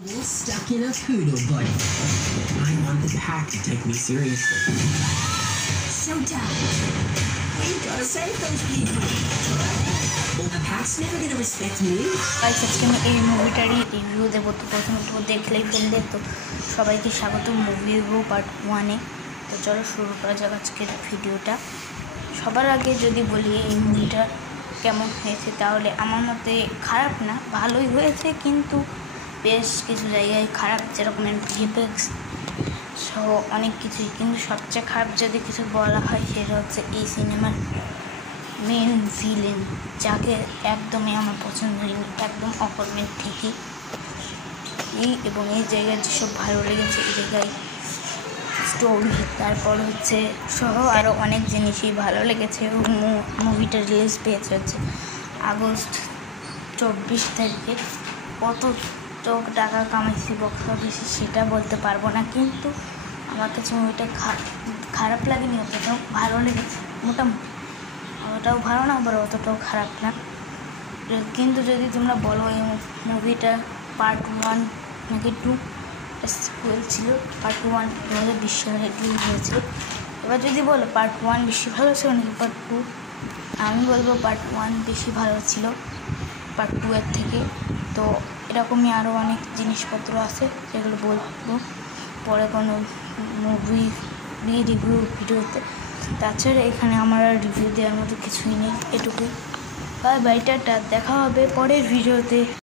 Stuck in a poodle body. I want the pack to take me seriously. Showtime! We gotta save those people. Well, the pack's never gonna respect me. আজকে আমি এই মুভিটারই review দেবো। তো প্রথমে তো দেখলেই ফেললে, তো সবাইকে স্বাগত মুভি রিভিউ পার্ট 1-এ। তো চলো শুরু করা যাক আজকের ভিডিওটা। সবার আগে যদি বলি এই মুভিটা কেমন হয়েছে, তাহলে আমার মতে খারাপ না, ভালোই হয়েছে, কিন্তু বেশ কিছু জায়গায় খারাপ, যেরকম ভিএফএক্স সহ অনেক কিছুই। কিন্তু সবচেয়ে খারাপ যদি কিছু বলা হয়, সেটা হচ্ছে এই সিনেমার মেন ভিলেন, যাকে একদমই আমার পছন্দ হয়নি, একদম অকর্মের থেকে। এবং এই জায়গায় যেসব ভালো লেগেছে, এই জায়গায় স্টোরি, তারপর হচ্ছে সহ আরও অনেক জিনিসই ভালো লেগেছে। এবং মুভিটা রিলিজ পেয়েছে হচ্ছে আগস্ট 24 তারিখে। কত টাকা কামাইছি বক্স অফিসে সেটা বলতে পারবো না, কিন্তু আমার কাছে মুভিটা খারাপ লাগেনি, অতটাও ভালো লেগেছে। মোটামুটি অতটাও ভালো না, আবার অতটাও খারাপ না। কিন্তু যদি তোমরা বলো এই মুভিটা পার্ট 1 নাকি 2 ছিল, পার্ট 1 2020 সালে রিলিজ হয়েছিল। এবার যদি বলো পার্ট 1 বেশি ভালো ছিল নাকি পার্ট 2, আমি বলবো পার্ট 1 বেশি ভালো ছিল পার্ট 2-এর থেকে। তো এরকমই আরও অনেক জিনিসপত্র আছে, যেগুলো বলবো পরে কোনো মুভি রিভিউ ভিডিওতে। তাছাড়া এখানে আমার আর রিভিউ দেওয়ার মতো কিছুই নেই, এটুকুই। বাই বাই, টাটা, দেখা হবে পরের ভিডিওতে।